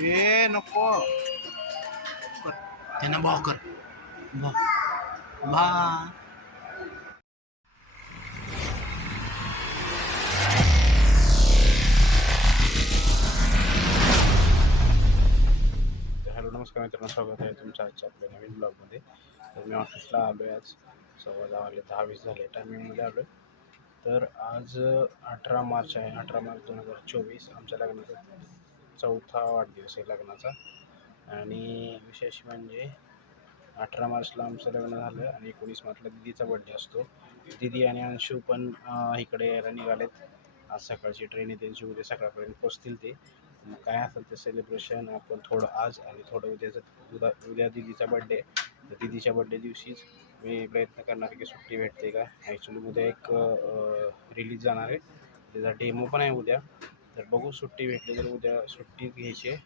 ये नको त्यांना भाव कर भा हॅलो नमस्कार मित्रांनो, स्वागत आहे तुमच्या आजच्या आपल्या नवीन ब्लॉगमध्ये. तर मी ऑफिसला आलो आहे. आज 10:15 झाले टायमिंगमध्ये आलो आहे. तर आज 18 मार्च आहे. 18 मार्च 2024 आमच्या लग्नाचा 4था वाढदिवस आहे लग्नाचा. आणि विशेष म्हणजे 18 मार्चला आमचं लग्न झालं आणि 19 मार्चला दिदीचा बड्डे असतो. दिदी आणि अंशू पण इकडे यायला निघालेत. आज सकाळची ट्रेन आहे त्यांची, उद्या सकाळपर्यंत पोचतील ते. मग काय असेल ते सेलिब्रेशन आपण थोडं आज आणि थोडं उद्या दिदीचा बड्डे. तर दिदीच्या बड्डे दिवशीच मी प्रयत्न करणार की सुट्टी भेटते का. ॲक्च्युली उद्या एक रिलीज जाणार आहे, त्याचा डेमो पण आहे उद्या. तर बघू सुट्टी भेटली तर उद्या सुट्टी घ्यायची आहे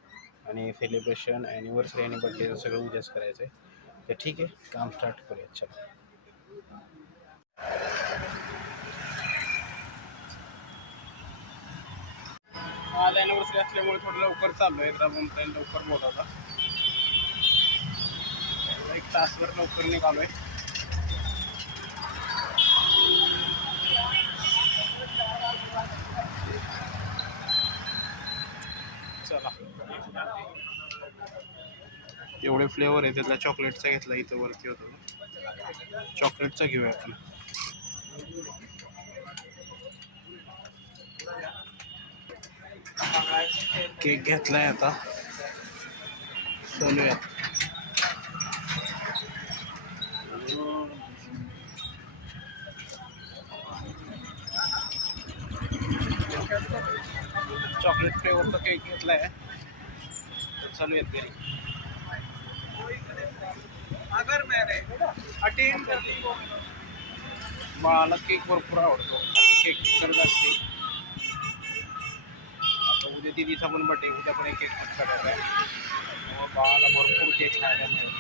आणि सेलिब्रेशन ॲनिव्हर्सरी आणि बड्डेचं सगळं उद्याच करायचं आहे. तर ठीक आहे, काम स्टार्ट करूया. चला. आज ॲनिव्हर्सरी असल्यामुळे थोडं लवकर चाललो आहे. एकदा पण लवकर बोलावता, एक तासभर लवकर निघालो आहे. चला, एवढे फ्लेवर आहे. त्यातला चॉकलेटचा घेतला, इथं वरती होतो. चॉकलेटचा घेऊया आपण. केक घेतलाय, आता सोलूया. चॉकलेट फ्लेवरचा केक घेतलाय, तर चालूयात घरी. अगर मैंने अटेन कर ली, बाळाला केक भरपूर आवडतो. केक करत असते. आता उद्या दिदीचा पण बड्डे, उद्या पण एक केक करायचा आहे. मग बाळाला भरपूर केक खायला मिळेल.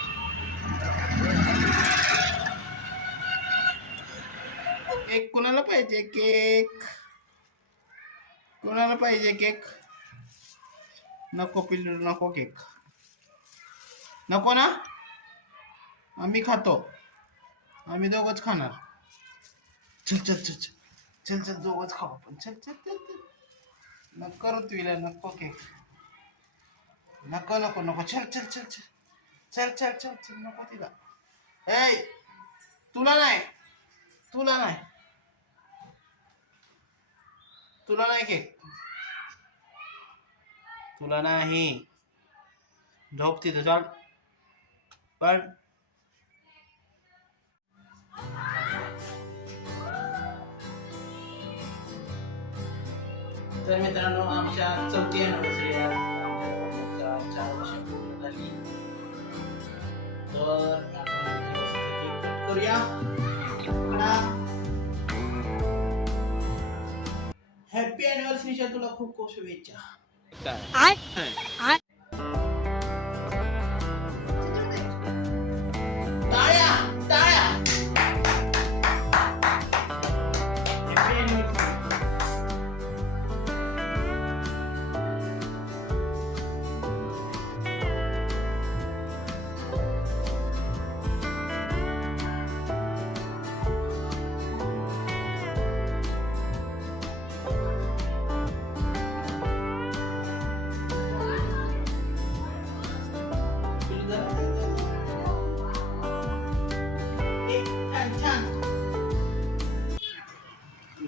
केक कुणाला पाहिजे? केक कुणाला पाहिजे? केक नको पिल्लू, नको केक नको ना. आम्ही खातो, आम्ही दोघंच खाणार. चल चल चल चल चल चल दोघंच खाऊ आपण. चल चल चल चल. नको ऋतवीला, नको केक, नको नको नको. चल चल चल चल चल चल चल चल. नको तिला. ए तुला नाही, तुला नाही, तुला नाही केक, तुला नाही. झोप तिथं. चाल पण तर मित्रांनो, आमच्या 4थी ॲनिव्हर्सरी आहे. आमच्या 4 वर्ष पूर्ण झाली. तर आपण केक करूया. हॅपी ॲनिव्हर्सरीच्या तुला खूप खूप शुभेच्छा.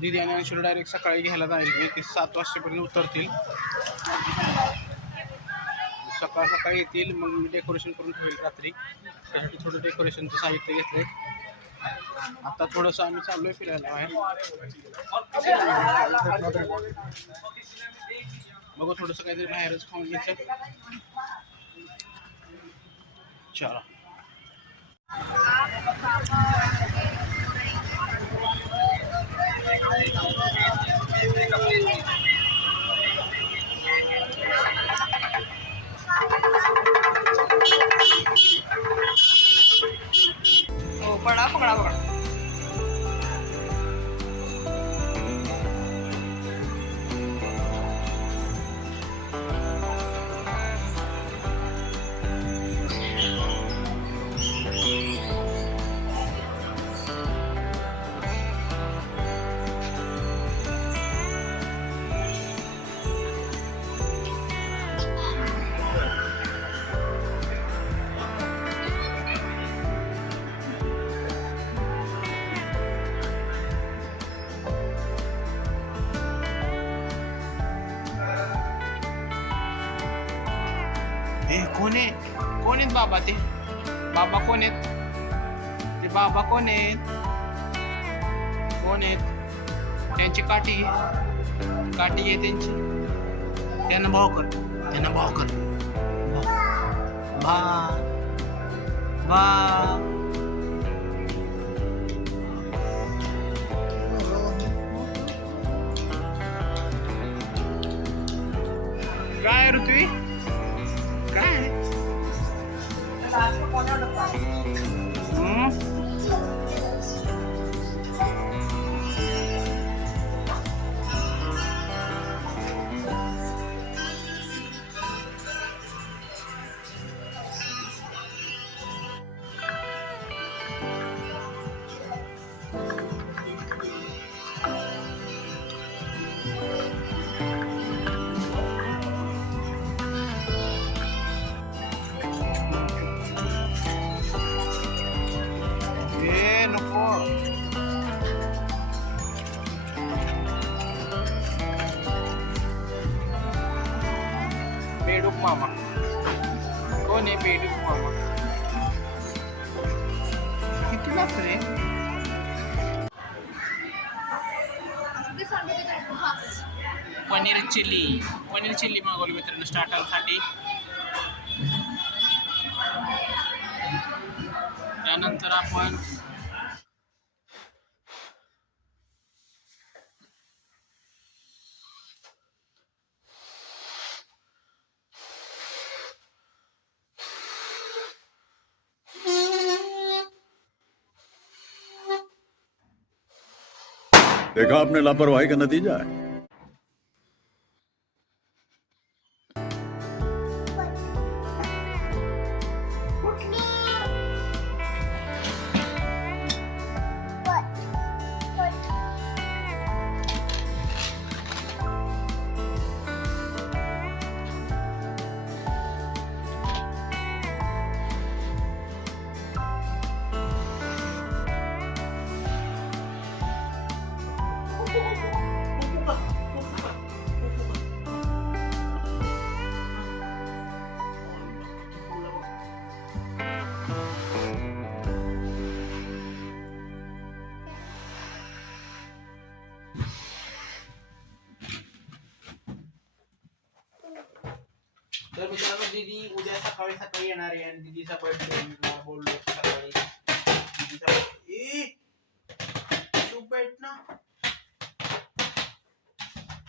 दिदी आणि अंशूला डायरेक्ट सकाळी घ्यायला जाईल. ते 7 वाजतापर्यंत उतरतील. सकाळ सकाळी येतील. मग मी डेकोरेशन करून ठेवेल रात्री. त्यासाठी थोडं डेकोरेशनचं साहित्य घेतलंय. आता थोडंसं आम्ही चाललोय फिरायला बाहेर. बघू थोडंसं काहीतरी बाहेरच खाऊन घ्यायचं. चला. पकड़ा पकड़ा पकड़ा. हे कोण आहे? कोण आहेत बाबा ते? बाबा कोण आहेत? ते बाबा कोण आहेत? कोण आहेत? त्यांची काठी आहे त्यांची. त्यांना भाव कर. बा काय ऋत्वी काय नको बेडूक मामा कोण आहे? बेडूक मामा किती लागत रे? पनीर चिल्ली मागवली मित्रांनो स्टार्टरसाठी. त्यानंतर आपण देखा आपने लापरवाही का नतीजा है. तर मित्रांनो दीदी उद्या सकाळी येणार आहे आणि दीदीचा बर्थडे बोललो सकाळी. दीदीचा ना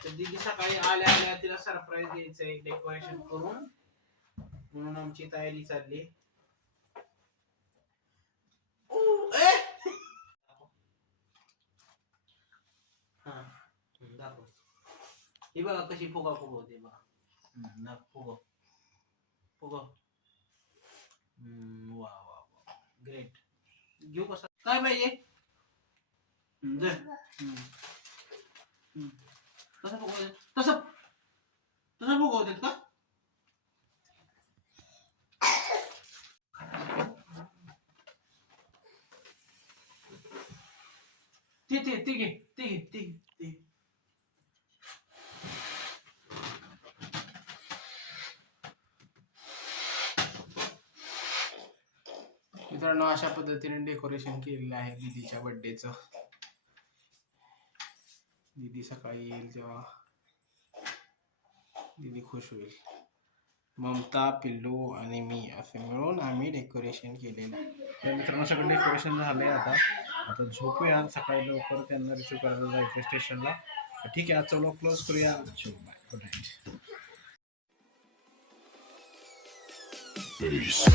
तर दीदी सकाळी आल्या तिला सरप्राईज द्यायचंय डेकोरेशन करून म्हणून आमची तयारी चालली. दाखव ही बघा कशी फुगा फुगवते बघा. वा ग्रेट. घेऊ कसं काय पाहिजे तसं फुगवतात का? ते घे. मित्रांनो अशा पद्धतीने डेकोरेशन केलेलं आहे दीदीच्या बर्थडेचं. दीदी सकाळी येईल तेव्हा दीदी खुश होईल. ममता, पिल्लू आणि मी असे मिळून आम्ही डेकोरेशन केलेलं आहे. तर मित्रांनो सगळं डेकोरेशन झालंय. आता झोपूया. सकाळी लवकर त्यांना रिसिव्ह करायला जायचं स्टेशनला. ठीक आहे, आजचा व्लॉग क्लोज करूया. Bye, good night. Peace.